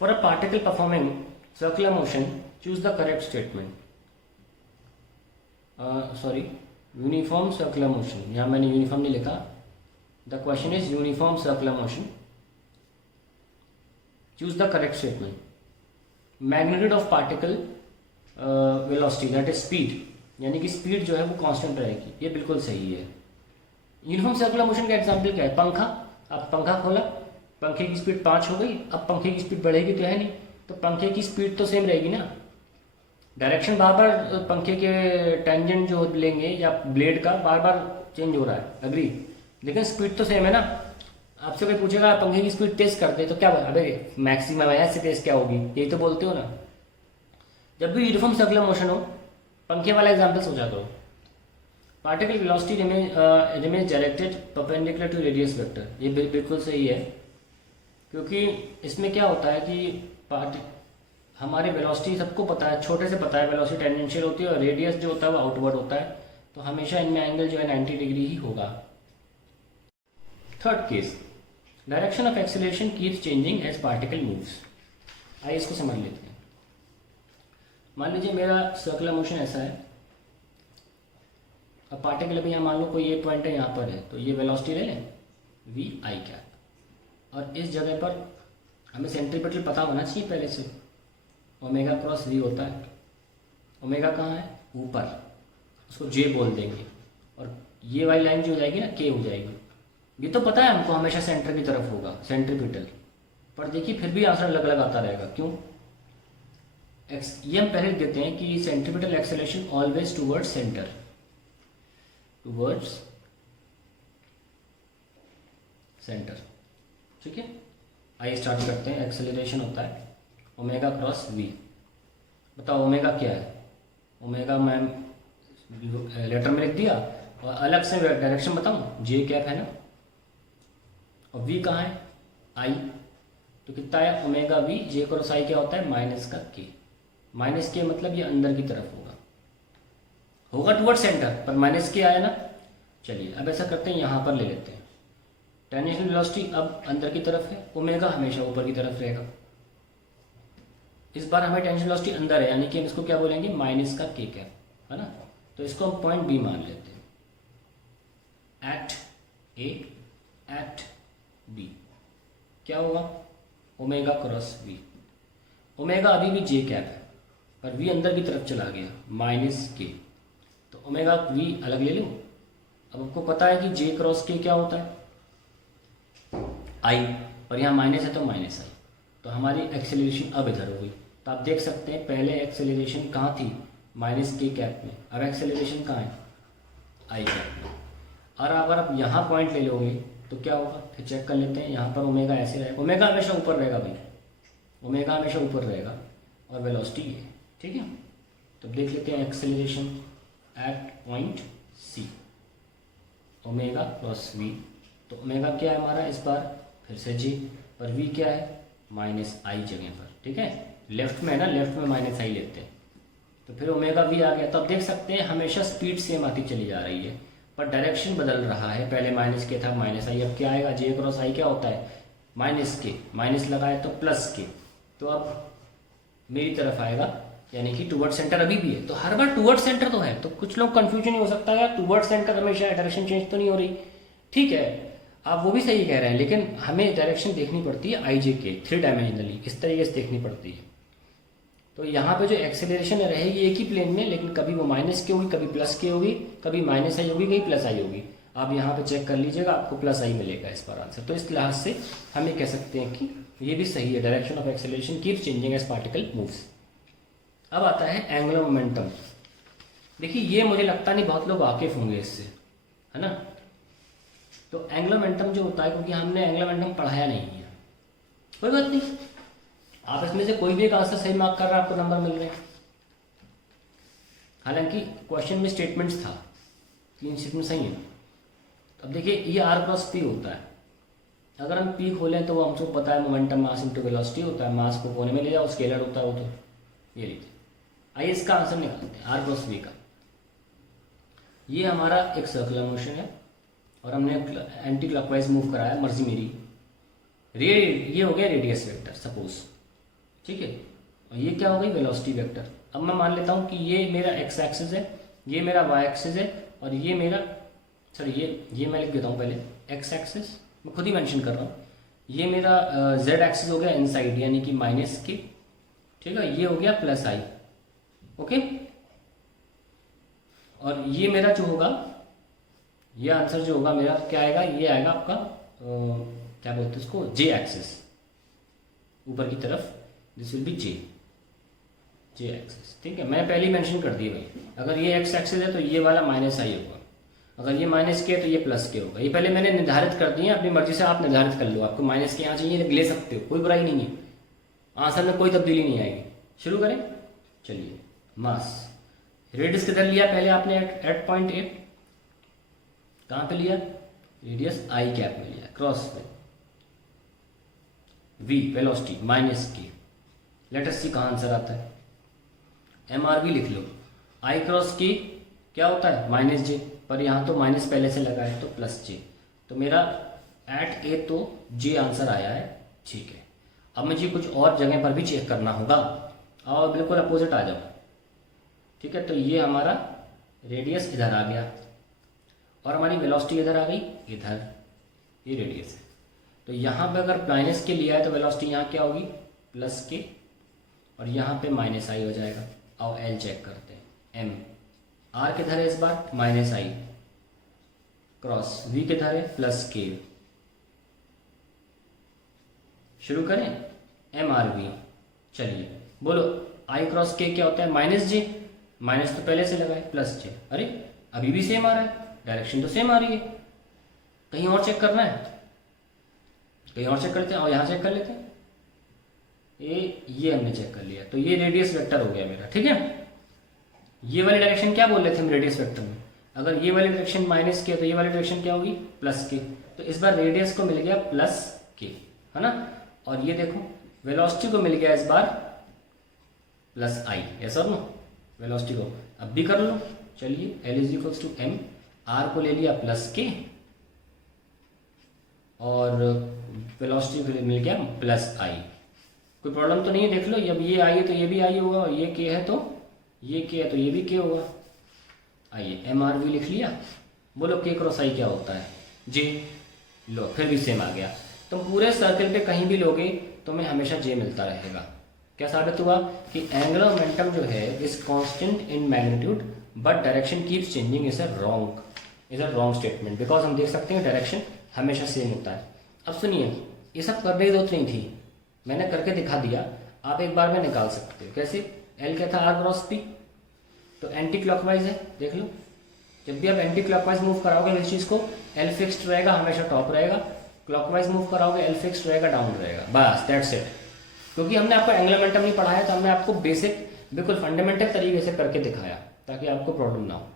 For a particle performing circular motion, choose the correct statement. Uniform circular motion. यहाँ मैंने uniform नहीं लिखा. The question is uniform circular motion. Choose the correct statement. Magnitude of particle velocity, that is speed, यानी कि speed जो है वो constant रहेगी. ये बिल्कुल सही है. यूनिफॉर्म सर्कुलर मोशन का एग्जांपल क्या है? पंखा. आप पंखा खोला, पंखे की स्पीड 5 हो गई. अब पंखे की स्पीड बढ़ेगी तो है नहीं, तो पंखे की स्पीड तो सेम रहेगी ना. डायरेक्शन बार बार पंखे के टेंजेंट जो लेंगे या ब्लेड का बार बार चेंज हो रहा है, अग्री, लेकिन स्पीड तो सेम है ना. आपसे कोई पूछेगा पंखे की स्पीड तेज कर दे तो क्या, अबे मैक्सिमम है, ऐसे तेज क्या होगी, यही तो बोलते हो ना. जब भी यूनिफॉर्म सर्कुलर मोशन हो, पंखे वाला एग्जाम्पल सोचा करो. Particle velocity remains directed perpendicular to radius vector. ये बिल्कुल सही है, क्योंकि इसमें क्या होता है कि हमारी वेलोसिटी सबको पता है, छोटे से पता है वेलोसिटी टेंजेंशियल होती है और रेडियस जो होता है वो आउटवर्ड होता है, तो हमेशा इनमें एंगल जो है 90 डिग्री ही होगा. Third case, direction of acceleration keeps changing as particle moves. आइए इसको समझ लेते हैं. मान लीजिए मेरा सर्कुलर मोशन ऐसा है. अब पार्टिकल अभी यहाँ मान लो कोई ये पॉइंट है यहाँ पर है, तो ये वेलोसिटी ले लें वी आई कैप, और इस जगह पर हमें सेंट्रीपिटल पता होना चाहिए पहले से. ओमेगा क्रॉस वी होता है. ओमेगा कहाँ है? ऊपर, उसको जे बोल देंगे, और ये वाली लाइन जो हो जाएगी ना के हो जाएगी. ये तो पता है हमको हमेशा सेंटर की तरफ होगा सेंट्रीपिटल, पर देखिए फिर भी आंसर अलग अलग आता रहेगा. क्यों? ये हम पहले देते हैं कि centripetal acceleration always towards centre, towards centre. ठीक है, आइए स्टार्ट करते हैं. एक्सेलरेशन होता है ओमेगा क्रॉस वी. बताओ ओमेगा क्या है? ओमेगा मैम लेटर में लिख दिया, और अलग से डायरेक्शन बताऊं, जे कैप है ना, और वी कहाँ है? आई. तो कितना है? ओमेगा वी जे क्रॉस आई क्या होता है? माइनस का के. माइनस के मतलब ये अंदर की तरफ होगा टुवर्ड सेंटर, पर माइनस के आया ना. चलिए अब ऐसा करते हैं, यहाँ पर ले लेते हैं. टेंजेंशियल वेलोसिटी अब अंदर की तरफ है, ओमेगा हमेशा ऊपर की तरफ रहेगा. इस बार हमें टेंजेंशियल वेलोसिटी अंदर है, यानी कि हम इसको क्या बोलेंगे? माइनस का के कैप, है ना. तो इसको हम पॉइंट बी मान लेते हैं. एट ए एट बी क्या होगा? Omega cross we. ओमेगा अभी भी जे कैप है, पर वी अंदर की तरफ चला गया, माइनस के. तो ओमेगा वी अलग ले लूँ. अब आपको पता है कि जे क्रॉस के क्या होता है? आई, और यहाँ माइनस है तो माइनस आई. तो हमारी एक्सेलरेशन अब इधर हो गई. तो आप देख सकते हैं पहले एक्सेलरेशन कहाँ थी? माइनस के कैप में. अब एक्सेलरेशन कहाँ है? आई कैप में. और अगर आप यहाँ पॉइंट ले लोगे तो क्या होगा? फिर चेक कर लेते हैं. यहाँ पर ओमेगा ऐसे रहेगा, ओमेगा हमेशा ऊपर रहेगा भाई, ओमेगा हमेशा ऊपर रहेगा, और वेलोसिटी है. ठीक है, तो देख लेते हैं acceleration at point C, omega cross V. तो ओमेगा क्या है हमारा इस बार? फिर से जी, पर वी क्या है? माइनस आई जगह पर. ठीक है, लेफ्ट में है ना, लेफ्ट में माइनस आई लेते हैं, तो फिर ओमेगा वी आ गया. तो आप देख सकते हैं हमेशा स्पीड सेम आती चली जा रही है, पर डायरेक्शन बदल रहा है. पहले माइनस के था, माइनस आई. अब क्या आएगा? जे क्रॉस आई क्या होता है? माइनस के. माइनस लगाए तो प्लस के, तो अब मेरी तरफ आएगा, यानी कि टुवर्ड सेंटर अभी भी है. तो हर बार टुवर्ड सेंटर तो है, तो कुछ लोग कंफ्यूजन हो सकता है, टुवर्ड सेंटर हमेशा डायरेक्शन चेंज तो नहीं हो रही. ठीक है, आप वो भी सही कह रहे हैं, लेकिन हमें डायरेक्शन देखनी पड़ती है आई जे के, 3 डायमेंशनली इस तरीके से देखनी पड़ती है. तो यहाँ पे जो एक्सेलरेशन रहेगी एक ही प्लेन में, लेकिन कभी वो माइनस की होगी, कभी प्लस की होगी, कभी माइनस आई होगी, कभी प्लस आई होगी. आप यहाँ पे चेक कर लीजिएगा, आपको प्लस आई मिलेगा इस बार आंसर. तो इस लिहाज से हमें कह सकते हैं कि ये भी सही है. Direction of acceleration keeps changing as particle moves. अब आता है एंगुलर मोमेंटम. देखिए ये मुझे लगता नहीं बहुत लोग वाकिफ होंगे इससे, है ना. तो एंगुलर मोमेंटम जो होता है, क्योंकि हमने एंगुलर मोमेंटम पढ़ाया नहीं है, कोई बात नहीं, आप इसमें से कोई भी एक आंसर सही मार्क कर रहा है, आपको नंबर मिल रहे हैं. हालांकि क्वेश्चन में स्टेटमेंट्स था, 3 स्टेटमेंट सही है. अब देखिए ये आर क्रॉस पी होता है. अगर हम पी खोलें तो वो हमको पता है मोमेंटम मास इंटू वेलोसिटी होता है. मास को कोने में ले जाओ, स्केलर होता है वो. तो ये लीजिए, आइए इसका आंसर निकालते हैं आर क्रॉस वी का. ये हमारा एक सर्कुलर मोशन है, और हमने एंटी क्लॉकवाइज मूव कराया, मर्जी मेरी. ये हो गया रेडियस वेक्टर सपोज. ठीक है। और ये क्या हो गई, वेलोसिटी वेक्टर। अब मैं मान लेता हूँ कि ये मेरा एक्स एक्सिस है, ये मेरा वाई एक्सिस है, और ये मेरा सॉरी ये मैं लिख देता हूँ पहले, एक्स एक्सिस मैं खुद ही मेंशन कर रहा हूँ, ये मेरा जेड एक्सिस हो गया इनसाइड यानी कि माइनस के, ठीक है, ये हो गया प्लस आई, ओके। और ये मेरा जो होगा, ये आंसर जो होगा मेरा क्या आएगा, ये आएगा आपका क्या बोलते हैं इसको, जे एक्सिस, ऊपर की तरफ, this will be J axis, ठीक है। मैंने पहले ही मेंशन कर दिया भाई, अगर ये एक्स एक्सिस है तो ये वाला माइनस आई होगा, अगर ये माइनस के है तो ये प्लस के होगा। ये पहले मैंने निर्धारित कर दिए, अपनी मर्जी से आप निर्धारित कर लो, आपको माइनस के यहाँ चाहिए ले सकते हो, कोई बुराई नहीं है, आंसर में कोई तब्दीली नहीं आएगी। शुरू करें, चलिए। मास, रेडियस किधर लिया पहले आपने, एट पॉइंट ए, कहाँ पे लिया, रेडियस आई कैप में लिया, क्रॉस पे, वी वेलोसिटी माइनस के, लेट अस सी कहाँ आंसर आता है, एम आर वी लिख लो, आई क्रॉस के क्या होता है माइनस जे, पर यहाँ तो माइनस पहले से लगा है तो प्लस जे, तो मेरा एट ए तो जे आंसर आया है, ठीक है। अब मुझे कुछ और जगह पर भी चेक करना होगा, और बिल्कुल अपोजिट आ जाओ, ठीक है। तो ये हमारा रेडियस इधर आ गया, और हमारी वेलोसिटी इधर आ गई, इधर, ये रेडियस है। तो यहाँ पे अगर माइनस के लिया है तो वेलोसिटी यहाँ क्या होगी, प्लस के, और यहाँ पे माइनस आई हो जाएगा। आओ एल चेक करते हैं, एम, आर किधर है इस बार, माइनस आई क्रॉस, वी किधर है, प्लस के। शुरू करें, एम आर वी, चलिए बोलो, आई क्रॉस के क्या होता है, माइनस जे, माइनस तो पहले से लगा है, प्लस जे, अरे अभी भी सेम आ रहा है, डायरेक्शन तो सेम आ रही है, कहीं और चेक करना है, कहीं और चेक करते हैं, और यहाँ चेक कर लेते हैं, ये हमने चेक कर लिया, तो ये रेडियस वेक्टर हो गया मेरा, ठीक है। ये वाली डायरेक्शन क्या बोल रहे थे हम रेडियस वेक्टर में, अगर ये वाली डायरेक्शन माइनस के तो ये वाली डायरेक्शन क्या होगी, प्लस के, तो इस बार रेडियस को मिल गया प्लस के, है ना। और ये देखो वेलोसिटी को मिल गया इस बार प्लस आई, ऐसा नो, वेलोसिटी को अब भी कर लो, चलिए, L is equals to M, R को ले लिया प्लस के, और वेलोसिटी को मिल गया प्लस आई, कोई प्रॉब्लम तो नहीं है, देख लो, अब ये आई है तो ये भी आई होगा, और ये के है तो ये के है तो ये भी के होगा। आइए एम आर वी लिख लिया, बोलो के क्रॉस आई क्या होता है, जे, लो फिर भी सेम आ गया। तुम पूरे सर्कल पे कहीं भी लोगे तुम्हें हमेशा जे मिलता रहेगा। क्या साबित हुआ कि एंगुलर मोमेंटम जो है is constant in magnitude but direction keeps changing, is a wrong statement, because हम देख सकते हैं डायरेक्शन हमेशा सेम होता है। अब सुनिए, ये सब करने की जरूरत नहीं थी, मैंने करके दिखा दिया, आप एक बार में निकाल सकते हो। कैसे, एल क्या था, आर क्रॉस पी, तो एंटी क्लॉकवाइज है, देख लो, जब भी आप एंटी क्लॉकवाइज मूव कराओगे इस चीज़ को, एल फिक्स्ड रहेगा, हमेशा टॉप रहेगा, क्लॉकवाइज मूव कराओगे एल फिक्स्ड रहेगा, डाउन रहेगा, बस दैट्स इट। क्योंकि हमने आपको एंगुलर मोमेंटम नहीं पढ़ाया, तो हमने आपको बेसिक बिल्कुल फंडामेंटल तरीके से करके दिखाया ताकि आपको प्रॉब्लम ना हो।